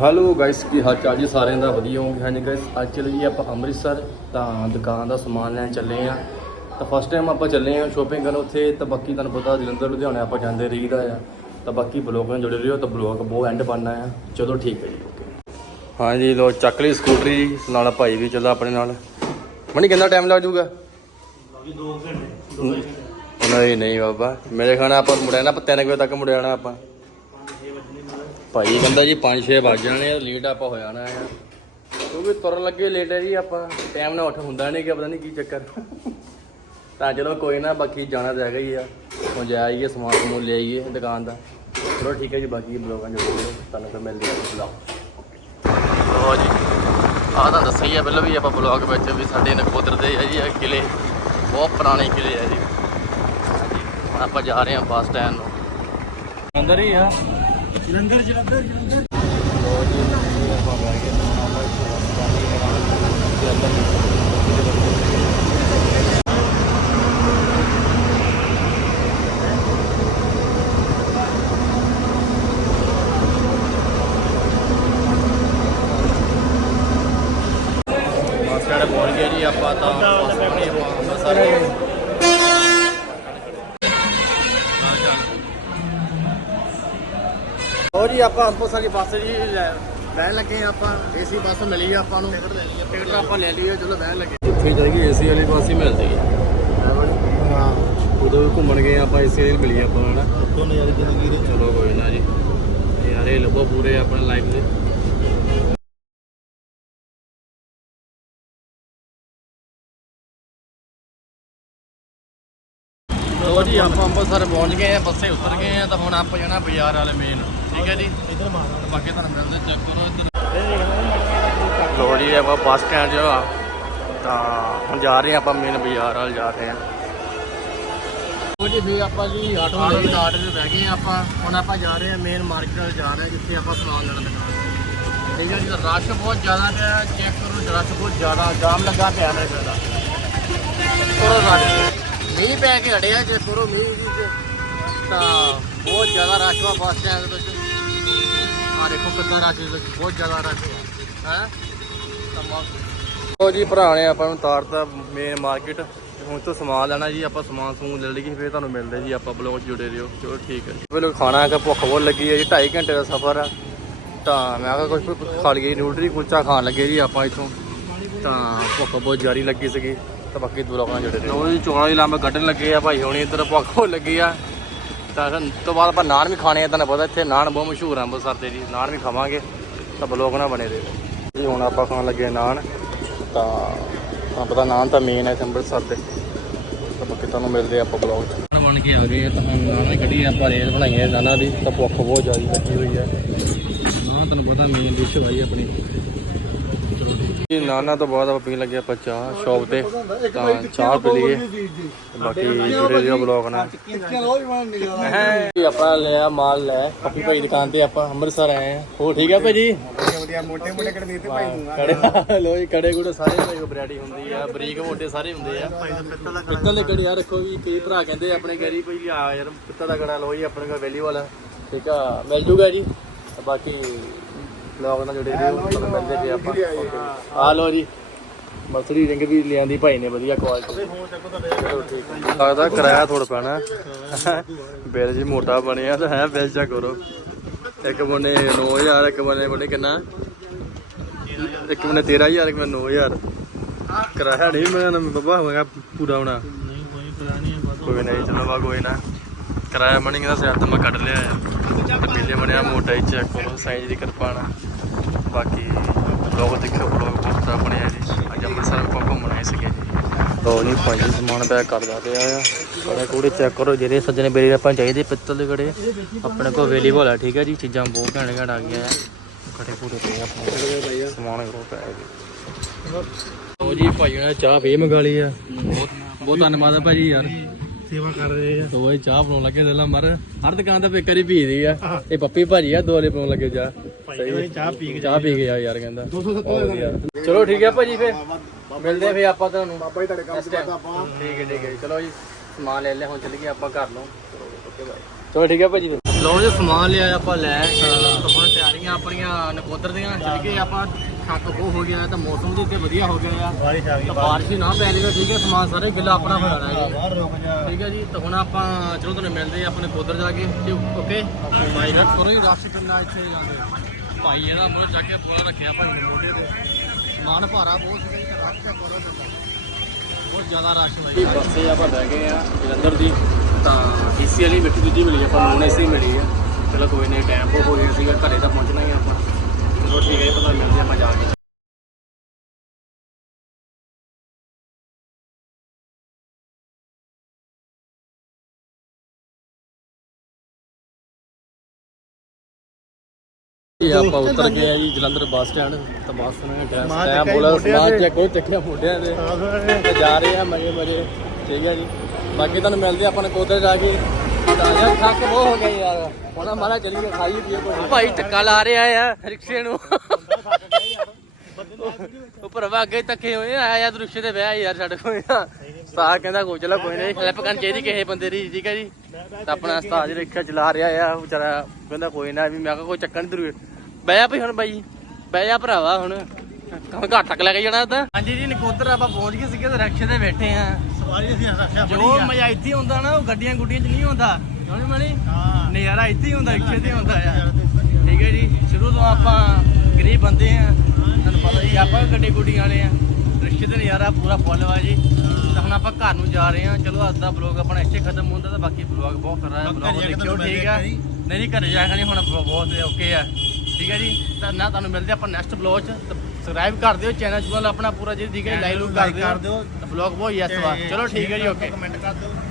Hello guys ਕੀ ਹਾਲ ਚਾਲ ਜੀ? ਸਾਰਿਆਂ ਦਾ ਵਧੀਆ ਹੋਗੇ ਹਾਂਜੀ ਗਾਇਸ ਅੱਜ ਚੱਲੇ ਜੀ ਆਪਾਂ ਅੰਮ੍ਰਿਤਸਰ ਤਾਂ ਦੁਕਾਨ ਦਾ ਸਮਾਨ ਲੈਣ ਚੱਲੇ ਆ ਤਾਂ ਫਸਟ ਟਾਈਮ ਆਪਾਂ ਚੱਲੇ ਆ ਸ਼ੋਪਿੰਗ ਕਰਨ ਉੱਥੇ ਤਾਂ ਬਾਕੀ ਤੁਹਾਨੂੰ ਪਤਾ ਜਲੰਧਰ ਲੁਧਿਆਣਾ ਆਪਾਂ ਜਾਂਦੇ ਰਹੀਦਾ ਆ। ਤਾਂ ਬਾਕੀ ਬਲੌਗ ਨਾਲ ਜੁੜੇ ਰਹੋ ਤਾਂ ਬਲੌਗ ਬਹੁਤ ਐਂਡ ਬਣਨਾ ਆ। ਚਲੋ ਠੀਕ ਹੈ ਜੀ ਓਕੇ ਹਾਂਜੀ ਲੋ ਚੱਕ ਲਈ ਸਕੂਟਰੀ ਨਾਲ ਭਾਈ ਵੀ ਚੱਲਾ ਆਪਣੇ ਨਾਲ। ਮਣੀ ਕਿੰਨਾ ਟਾਈਮ ਲੱਗ ਜਾਊਗਾ? ਨਹੀਂ ਨਹੀਂ ਬਾਬਾ। ਮੇਰੇ ਖਾਣਾ ਆਪਾਂ ਮੁੜਿਆ ਨਾ 3 ਵਜੇ ਤੱਕ ਮੁੜ ਜਾਣਾ ਆਪਾਂ। ਭਾਈ ਬੰਦਾ ਜੀ 5-6 ਵੱਜ ਜਾਣੇ ਆ ਲੇਟ ਆਪਾਂ ਹੋ ਜਾਣਾ ਆ। ਕਿਉਂਕਿ ਤੁਰਨ ਲੱਗੇ ਲੇਟ ਹੈ ਜੀ, ਆਪਾਂ ਟਾਈਮ ਨਾਲ ਉੱਠ ਹੁੰਦਾ ਨਹੀਂ ਕਿ ਪਤਾ ਨਹੀਂ ਕੀ ਚੱਕਰ। ਤਾਂ ਚਲੋ ਕੋਈ ਨਾ, ਬਾਕੀ ਜਾਣਾ ਤਾਂ ਹੈਗਾ ਹੀ ਆ। ਹੁਣ ਜਾ ਆਈਏ, ਸਮਾਨ ਸਮੂਨ ਲੈ ਆਈਏ ਦੁਕਾਨ ਦਾ। ਚਲੋ ਠੀਕ ਹੈ ਜੀ, ਬਾਕੀ ਬਲੌਗਾਂ ਜੁੜੇ ਰਹੋ ਤੁਹਾਨੂੰ ਫਿਰ ਮਿਲਦੇ ਆ ਬਲੌਗ। ਲੋ ਜੀ, ਆਹ ਤਾਂ ਦੱਸਿਆ ਹੀ ਆ ਪਹਿਲਾਂ ਵੀ ਆਪਾਂ ਬਲੌਗ ਵਿੱਚ ਵੀ ਸਾਡੇ ਨਕੋਦਰ ਦੇ ਹੈ ਜੀ ਇਹ ਕਿਲੇ ਬਹੁਤ ਪੁਰਾਣੇ ਕਿਲੇ ਹੈ ਜੀ। ਹਾਂਜੀ, ਹੁਣ ਆਪਾਂ ਜਾ ਰਹੇ ਹਾਂ ਬੱਸ ਸਟੈਂਡ ਨੂੰ। ਅੰਦਰ ਹੀ ਆ। ਜਲੰਧਰ ਜਲੰਧਰ ਜਲੰਧਰ। ਮਾਸਟਰ ਗਿਆ ਜੀ ਆਪਾਂ ਤਾਂ ਸਾਰੇ ਹੋਰ ਜੀ ਆਪਾਂ ਅੰਮ੍ਰਿਤਸਰ ਦੀ ਬੱਸ ਜੀ ਲੈ- ਬਹਿਣ ਲੱਗੇ ਹਾਂ ਆਪਾਂ। ਏਸੀ ਬੱਸ ਮਿਲੀ ਆ ਆਪਾਂ ਨੂੰ। ਟਿਕਟ ਆਪਾਂ ਲੈ ਲਈ ਆ ਚਲੋ ਬਹਿਣ ਲੱਗੇ। ਇੱਥੇ ਜਾਈਏ ਏਸੀ ਵਾਲੀ ਬੱਸ ਹੀ ਮਿਲਦੀ ਹੈ ਹਾਂ। ਉਦੋਂ ਘੁੰਮਣ ਗਏ ਆਪਾਂ ਏਸੀ ਵਾਲੀ ਮਿਲੀ ਆਪਾਂ ਨੂੰ ਹਨਾ? ਤੋਂ ਨਜ਼ਾਰੇ ਜ਼ਿੰਦਗੀ ਦੇ ਚਲੋ ਕੋਈ ਨਾ ਜੀ। ਯਾਰ ਇਹ ਲੱਭੋ ਪੂਰੇ ਆਪਣੇ ਲਾਈਫ ਦੇ। ਲੋ ਜੀ ਆਪਾਂ ਅੰਮ੍ਰਿਤਸਰ ਪਹੁੰਚ ਗਏ ਆ ਬੱਸੇ ਉਤਰ ਗਏ ਆ ਤਾਂ ਹੁਣ ਆਪਾਂ ਜਾਣਾ ਬਾਜ਼ਾਰ ਵਾਲੇ ਮੇਨ ਠੀਕ ਹੈ ਜੀ। ਇਧਰ ਮਾਰ ਬਾਕੀ ਤੁਹਾਨੂੰ ਮਿਲਦੇ ਚੈੱਕ ਕਰੋ ਇੱਧਰ। ਲੋ ਜੀ ਆਪਾਂ ਬੱਸ ਸਟੈਂਡ ਜੋ ਆ ਤਾਂ ਹੁਣ ਜਾ ਰਹੇ ਆਪਾਂ ਮੇਨ ਬਾਜ਼ਾਰ ਵਾਲ ਜਾ ਰਹੇ ਆ ਜੀ ਫਿਰ ਆਪਾਂ ਜੀ ਆਟੋ ਦੇ ਆਟੋ ਤੇ ਬਹਿ ਗਏ ਆ ਆਪਾਂ। ਹੁਣ ਆਪਾਂ ਜਾ ਰਹੇ ਆ ਮੇਨ ਮਾਰਕੀਟ ਵੱਲ ਜਾ ਰਹੇ ਆ ਜਿੱਥੇ ਆਪਾਂ ਸਮਾਨ ਲੈਣ ਦੁਕਾਨ ਤੇ ਠੀਕ ਹੈ ਜੀ ਰਸ਼ ਬਹੁਤ ਜ਼ਿਆਦਾ ਪਿਆ ਚੈੱਕ ਕਰੋ ਰਸ਼ ਬਹੁਤ ਜ਼ਿਆਦਾ ਜਾਮ ਲੱਗਾ ਪਿਆ ਕਰੋ ਰਸ਼। ਮੀਂਹ ਪੈ ਕੇ ਹਟਿਆ ਜੇ ਕਰੋ ਮੀਂਹ ਜੀ ਤੇ ਤਾਂ ਬਹੁਤ ਜ਼ਿਆਦਾ ਰਸ਼ ਵਾ ਬੱਸ ਸਟੈਂਡ ਦੇ ਵਿੱਚ। ਆ ਦੇਖੋ ਕਿੰਨਾ ਰਸ਼ ਹੈ ਬਹੁਤ ਜ਼ਿਆਦਾ ਰਸ਼ ਹੈ? ਹੈ ਉਹ ਜੀ ਭਰਾ ਨੇ ਆਪਾਂ ਨੂੰ ਤਾਰਤਾ ਮੇਨ ਮਾਰਕੀਟ ਹੁਣ ਤੋਂ ਸਮਾਨ ਲੈਣਾ ਜੀ ਆਪਾਂ ਸਮਾਨ ਸਮੂਨ ਲੈ ਲਈਏ ਫਿਰ ਤੁਹਾਨੂੰ ਮਿਲਦੇ ਜੀ ਆਪਾਂ ਬਲੌਗ ਜੁੜੇ ਰਹੋ। ਚਲੋ ਠੀਕ ਹੈ ਜੀ। ਪਹਿਲਾਂ ਖਾਣਾ ਹੈ ਕਿ ਭੁੱਖ ਬਹੁਤ ਲੱਗੀ ਹੈ ਜੀ 2.5 ਘੰਟੇ ਦਾ ਸਫ਼ਰ ਆ। ਤਾਂ ਮੈਂ ਕਿਹਾ ਕੁਝ ਖਾ ਲਈਏ ਨਿਊਟਰੀ ਕੁਲਚਾ ਖਾਣ ਲੱਗੇ ਜੀ ਆਪਾਂ ਇੱਥੋਂ। ਤਾਂ ਭੁੱਖ ਬਹੁਤ ਜਾਰੀ ਲੱਗੀ ਸੀਗੀ ਤਾਂ ਬਾਕੀ ਬਲੌਗਾਂ 'ਚ ਜੁੜੇ ਰਹੋ। ਜੀ ਚੋਲਾਂ ਦੀ ਲੰਬ ਕੱਢਣ ਲੱਗੇ ਆ ਭਾਈ ਹੁਣੀ ਇੱਧਰ ਭੁੱਖ ਬਹੁਤ ਲੱਗੀ ਆ। ਤਾਂ ਫਿਰ ਤੋਂ ਬਾਅਦ ਆਪਾਂ ਨਾਨ ਵੀ ਖਾਣੇ ਆ, ਤੁਹਾਨੂੰ ਪਤਾ ਇੱਥੇ ਨਾਨ ਬਹੁਤ ਮਸ਼ਹੂਰ ਆ ਅੰਮ੍ਰਿਤਸਰ ਦੇ ਜੀ। ਨਾਨ ਵੀ ਖਾਵਾਂਗੇ, ਤਾਂ ਬਲੌਗ ਨਾ ਬਣੇ ਦੇ ਜੀ, ਹੁਣ ਆਪਾਂ ਖਾਣ ਲੱਗੇ ਨਾਨ। ਤਾਂ ਤੁਹਾਨੂੰ ਪਤਾ ਨਾਨ ਤਾਂ ਮੇਨ ਹੈ ਇੱਥੇ ਅੰਮ੍ਰਿਤਸਰ ਦੇ। ਤਾਂ ਬਾਕੀ ਤੁਹਾਨੂੰ ਮਿਲਦੇ ਆਪਾਂ ਬਲੌਗ 'ਚ। ਬਣ ਕੇ ਆ ਗਏ ਤਾਂ ਨਾਨ ਵੀ ਕੱਢੀ ਆਪਾਂ ਰੇਲ ਬਣਾਈ ਹੈ ਨਾਨਾਂ ਦੀ, ਤਾਂ ਭੁੱਖ ਬਹੁਤ ਜ਼ਿਆਦਾ ਲੱਗੀ ਹੋਈ ਹੈ ਨਾਨ ਤੁਹਾਨੂੰ ਪਤਾ ਮੇਨ ਡਿਸ਼ ਭਾਈ ਆਪਣੀ। ਨਾਨਾ ਤੋਂ ਬਾਅਦ ਆਪਾਂ ਪੀਣ ਲੱਗੇ ਆਪਾਂ ਚਾਹ ਸ਼ੌਪ ਤੇ। ਤਾਂ ਚਾਹ ਪੀ ਲਈਏ। ਤੇ ਬਾਕੀ ਜੁੜੇ ਰਹੋ ਬਲੌਗ ਨਿਕਲਦਾ ਜੀ ਆਪਾਂ ਲਿਆ ਮਾਲ ਲੈ ਪੱਪੀ ਭਾਈ ਦੁਕਾਨ ਤੇ ਆਪਾਂ ਅੰਮ੍ਰਿਤਸਰ ਆਏ ਆ ਹੋ ਠੀਕ ਆ ਭਾਜੀ ਵਧੀਆ ਮੋਟੇ ਮੋਟੇ ਕੜ ਦਿੱਤੇ ਭਾਈ ਨੂੰ ਕੜੇ ਲੋ ਜੀ ਕੜੇ ਗੁੜੇ ਸਾਰੇ ਭਾਈ ਕੋ ਵੈਰਾਈਟੀ ਹੁੰਦੀ ਆ ਬਰੀਕ ਮੋਟੇ ਸਾਰੇ ਹੁੰਦੇ ਆ। ਪਿੱਤਲ ਦੇ ਕੜੇ ਆ ਰੱਖੋ ਵੀ ਕਈ ਭਰਾ ਕਹਿੰਦੇ ਆਪਣੇ ਗੈਰੀ ਭਾਈ ਲਿਆ ਯਾਰ ਪਿੱਤਲ ਦਾ ਕੜਾ ਲੋ ਜੀ ਆਪਣੇ ਕੋਲ ਵੈਲੀ ਵਾਲਾ ਠੀਕ ਆ ਮਿਲ ਜੂਗਾ ਜੀ। ਬਾਕੀ ਲੋਕ ਨਾਲ ਜੁੜੇ ਰਹੋ ਤੁਹਾਨੂੰ ਮਿਲਦੇ ਜੇ ਆਪਾਂ। ਆ ਲੋ ਜੀ ਮਸਰੀ ਰਿੰਗ ਵੀ ਲਿਆਂਦੀ ਭਾਈ ਨੇ ਵਧੀਆ ਕੁਆਲਿਟੀ ਲੱਗਦਾ ਕਿਰਾਇਆ ਥੋੜਾ ਪੈਣਾ। ਬਿੱਲ ਜੀ ਮੋਟਾ ਬਣਿਆ ਤਾਂ ਹੈ ਬਿੱਲ ਚੈੱਕ ਕਰੋ। ਇੱਕ ਬੰਨੇ 9000 ਇੱਕ ਬੰਨੇ ਬੰਨੇ ਕਿੰਨਾ? ਇੱਕ ਬੰਨੇ 13000 ਇੱਕ ਬੰਨੇ 9000 ਕਿਰਾਇਆ ਨਹੀਂ ਮੈਂ ਬੱਬਾ ਹੋਏਗਾ ਪੂਰਾ ਹੋਣਾ। ਕੋਈ ਨਹੀਂ ਚਲੋ ਵਾ ਕੋਈ ਨਾ। ਕਿਰਾਇਆ ਮਣੀ ਦਾ ਸਿਰ ਮੈਂ ਕੱਢ ਲਿਆ ਆ ਤੇ ਬਣਿਆ ਮੋਟਾ ਹੀ ਚੈੱਕ ਕਰੋ ਸਾਈਜ਼ ਦੀ ਕਿਰਪਾਣਾ ਬਾਕੀ ਲੋਕ ਦੇਖੋ, ਲੋਕ ਬਹੁਤ ਦਾ ਬਣਿਆ ਜੀ। ਅੱਜ ਅੰਮ੍ਰਿਤਸਰ ਆਪਾਂ ਘੁੰਮਣ ਆਏ ਸੀਗੇ। ਜੀ ਲੋ ਨਹੀਂ ਪੰਜ ਸਮਾਨ ਪੈਕ ਕਰਦਾ ਪਿਆ ਆ। ਕੜੇ ਕੂੜੇ ਚੈੱਕ ਕਰੋ, ਜਿਹੜੇ ਸੱਜਣੇ ਬੇਰੀ ਆਪਾਂ ਚਾਹੀਦੇ ਪਿੱਤਲ ਦੇ ਕੜੇ। ਆਪਣੇ ਕੋਲ ਅਵੇਲੇਬਲ ਆ, ਠੀਕ ਹੈ ਜੀ। ਚੀਜ਼ਾਂ ਬਹੁਤ ਘੈਂਟ ਘੈਂਟ ਆ ਗਈਆਂ ਆ। ਕੜੇ ਕੂੜੇ ਪਏ ਆਪਣੇ। ਸਮਾਨ ਕਰੋ ਪੈ ਜੀ। ਲੋ ਜੀ, ਭਾਈ ਨੇ ਚਾਹ ਫੇਰ ਮੰਗਾ ਲਈ ਆ। ਬਹੁਤ ਬਹੁਤ ਧੰਨਵਾਦ ਆ ਭਾਜੀ ਯਾਰ। ਸੇਵਾ ਕਰ ਰਹੇ ਆ। ਦੋ ਵਾਰੀ ਚਾਹ ਬਣਾਉਣ ਲੱਗੇ ਦੇ ਲਾ ਮਰ। ਹਰ ਦੁਕਾਨ ਤੇ ਪੇਕਰ ਹੀ ਪੀਦੀ ਆ। ਇਹ ਪੱਪੀ ਭਾਜੀ ਆ ਦੋ ਵਾਲੇ ਬਣਾਉਣ ਲੱਗੇ ਭਾਈ ਚਾਹ ਪੀ ਕੇ ਚਾਹ ਪੀ ਕੇ ਆ ਯਾਰ ਕਹਿੰਦਾ। ਬਹੁਤ ਵਧੀਆ। ਚਲੋ ਠੀਕ ਹੈ ਭਾਜੀ ਫੇਰ। ਮਿਲਦੇ ਆ ਫੇਰ ਆਪਾਂ ਤੁਹਾਨੂੰ। ਬਾਬਾ ਜੀ ਤੁਹਾਡੇ ਕੰਮ time। ਆਪਾਂ। ਠੀਕ ਹੈ ਠੀਕ ਹੈ ਜੀ। ਚਲੋ ਜੀ ਸਮਾਨ ਲੈ ਲਿਆ ਹੁਣ ਚੱਲ ਗਏ ਆਪਾਂ ਘਰ ਨੂੰ। ਓਕੇ ਬਾਏ ਚਲੋ ਠੀਕ ਹੈ ਭਾਜੀ ਫਿਰ। ਲਓ ਜੀ ਸਮਾਨ ਲਿਆ ਆਪਾਂ ਲੈ। ਤਾਂ ਆਪਣੀਆਂ ਨਕੋਦਰ ਦੀਆਂ ਚੱਲ ਗਏ ਆਪਾਂ ਥੱਕ ਬਹੁਤ ਹੋ ਗਿਆ ਤਾਂ ਮੌਸਮ ਵੀ ਇੱਥੇ ਵਧੀਆ ਹੋ ਗਿਆ ਆ। ਬਾਰਿਸ਼ ਆ ਗਈ ਤਾਂ ਬਾਰਿਸ਼। ਹੀ ਨਾ ਪੈ ਜਾਵੇ ਠੀਕ ਹੈ ਸਮਾਨ ਸਾਰੇ ਗਿੱਲਾ ਆਪਣਾ ਹੋ ਜਾਣਾ ਹੈ ਬਾਹਰ ਰੁਕ ਜਾ। ਠੀਕ ਹੈ ਜੀ ਤਾਂ ਹੁਣ ਆਪਾਂ ਚਲੋ ਤੁਹਾਨੂੰ ਮਿਲਦੇ ਆ ਆਪਣੇ ਕੋਦਰ ਜਾ ਕੇ ਤੇ ਓਕੇ? ਬਾਈ ਦਾ ਕਰੋ ਹੀ ਰਸ਼ ਕਿੰਨਾ ਇੱਥੇ ਜਾਂਦੇ ਭਾਈ ਇਹਦਾ ਮੂੰਹ ਚੱਕ ਕੇ ਪੂਰਾ ਰੱਖਿਆ ਭਾਈ ਮੋਢੇ ਤੇ। ਸਮਾਨ ਭਾਰਾ ਬਹੁਤ ਸੀ ਤੇ ਰਸ਼ ਚੈੱਕ ਕਰੋ। ਬਹੁਤ ਜ਼ਿਆਦਾ ਰਸ਼ ਹੋਈ ਬੱਸੇ ਆਪਾਂ ਬਹਿ ਗਏ ਆ ਜਲੰਧਰ ਦੀ ਤਾਂ ਏਸੀ ਵਾਲੀ ਬੈਠੀ ਦੂਜੀ ਮਿਲੀ ਆਪਾਂ ਨੂੰ ਏਸੀ ਮਿਲੀ ਆ। ਚਲੋ ਕੋਈ ਨਹੀਂ ਟਾਈਮ ਹੋ ਗਿਆ ਸੀਗਾ ਘਰੇ ਤਾਂ ਪਹੁੰਚਣਾ ਹੀ ਆ ਆਪਾਂ। ਚਲੋ ਠੀਕ ਹੈ ਪਤਾ ਮਿਲਦੇ ਆਪਾਂ ਜਾ ਕੇ। ਇਹ ਆਪਾਂ ਉਤਰ ਗਏ ਆ ਜੀ ਜਲੰਧਰ ਬੱਸ ਸਟੈਂਡ ਤਾਂ ਬੱਸ ਨੇ ਟਾਈਮ ਜੀ ਬੋਲਾ ਤੇ। ਚੱਕ ਕੋਈ ਚੱਕਿਆ ਮੋਢਿਆਂ ਤੇ। ਤੇ ਜਾ ਰਹੇ ਆ ਮਜੇ ਮਜੇ ਠੀਕ ਹੈ ਜੀ। ਬਾਕੀ ਤੁਹਾਨੂੰ ਮਿਲਦੇ ਆ ਆਪਾਂ ਨੇ ਕੋਦਰ ਜਾ ਕੇ। ਯਾਰ ਥੱਕ ਬਹੁਤ ਹੋ ਗਿਆ ਯਾਰ ਹੁਣ ਮਾਰਾ ਚੱਲੀਏ ਖਾਈਏ ਪੀਏ ਕੋਈ ਭਾਈ ਟੱਕਾ ਲਾ ਰਿਹਾ ਆ, ਰਿਕਸ਼ੇ ਨੂੰ। ਉੱਪਰ ਵਾ ਅੱਗੇ ਤੱਕੇ ਹੋਏ ਆ ਯਾਰ ਰਿਕਸ਼ੇ ਤੇ ਬਹਿ ਯਾਰ ਸਾਡੇ ਕੋਲ। ਸਾਹ ਕਹਿੰਦਾ, ਕੋਈ ਚਲੋ, ਕੋਈ ਨਹੀਂ ਹੈਲਪ ਕਰਨ ਚਾਹੀਦੀ ਕਿਸੇ ਬੰਦੇ ਦੀ, ਠੀਕ ਹੈ ਜੀ? ਤਾਂ ਆਪਣਾ ਉਸਤਾਦ ਰਿਕਸ਼ਾ ਚਲਾ ਰਿਹਾ ਆ ਵਿਚਾਰਾ ਕਹਿੰਦਾ, ਕੋਈ ਨਾ, ਵੀ ਮੈਂ ਕਿਹਾ ਕੋਈ ਚੱਕਰ ਨਹੀਂ ਤਰੂ ਬਹਿ ਭਈ ਹੁਣ ਬਾਈ, ਬਹਿ ਜਾ ਭਰਾਵਾ ਹੁਣ। ਕੰਮ ਘੱਟ ਤੱਕ ਲੈ ਕੇ ਜਾਣਾ ਤਾਂ ਹਾਂਜੀ ਜੀ, ਨਕੋਦਰ ਆਪਾਂ ਪਹੁੰਚ ਗਏ ਸੀਗੇ ਤੇ ਰਿਕਸ਼ੇ ਤੇ ਬੈਠੇ ਆ। ਸਵਾਰੀ ਅਸੀਂ ਰੱਖਿਆ ਜੋ ਮਜ਼ਾ ਇੱਥੇ ਹੁੰਦਾ ਨਾ ਉਹ ਗੱਡੀਆਂ ਗੁੱਡੀਆਂ 'ਚ ਨਹੀਂ ਹੁੰਦਾ। ਨਹੀਂ ਮਣੀ ਹਾਂ। ਨਜ਼ਾਰਾ ਇੱਥੇ ਹੀ ਹੁੰਦਾ ਰਿਕਸ਼ੇ ਤੇ ਹੁੰਦਾ ਆ। ਠੀਕ ਹੈ ਜੀ ਸ਼ੁਰੂ ਤੋਂ ਆਪਾਂ ਗਰੀਬ ਬੰਦੇ ਆ ਤੁਹਾਨੂੰ ਪਤਾ ਜੀ ਆਪਾਂ ਗੱਡੀ ਗੁੱਡੀਆਂ ਵਾਲੇ ਆ। ਰਿਕਸ਼ੇ ਤੇ ਨਜ਼ਾਰਾ ਪੂਰਾ ਫੁੱਲ ਵਾ ਜੀ। ਤਾਂ ਹੁਣ ਆਪਾਂ ਘਰ ਨੂੰ ਜਾ ਰਹੇ ਆ ਚਲੋ ਅੱਜ ਦਾ ਬਲੌਗ ਆਪਣਾ ਇੱਥੇ ਖਤਮ ਹੁੰਦਾ ਤਾਂ ਬਾਕੀ ਬਲੌਗ ਬਹੁਤ ਕਰ ਰਿਹਾ ਬਲੌਗ ਦੇਖਿਓ ਠੀਕ ਆ? ਨਹੀਂ ਨਹੀਂ ਘਰੇ ਜਾ ਕੇ ਨਹੀਂ ਹੁਣ ਬਹੁਤ ਓਕੇ ਆ। ਠੀਕ ਹੈ ਜੀ ਤਾਂ ਨਾ ਤੁਹਾਨੂੰ ਮਿਲਦੇ ਆਪਾਂ ਨੈਕਸਟ ਬਲੌਗ ਚ ਸਬਸਕ੍ਰਾਈਬ ਕਰ ਦਿਓ ਚੈਨਲ ਚੈਨਲ ਆਪਣਾ ਪੂਰਾ ਜੀ ਹੈ ਲਾਈਕ ਲੂਕ ਕਰ ਦਿਓ। ਬਲੌਗ ਬਹੁਤ ਯੈਸ ਵਾ ਚਲੋ ਠੀਕ ਹੈ ਜੀ ਓਕੇ ਕਮੈਂਟ ਕਰ ਦਿਓ।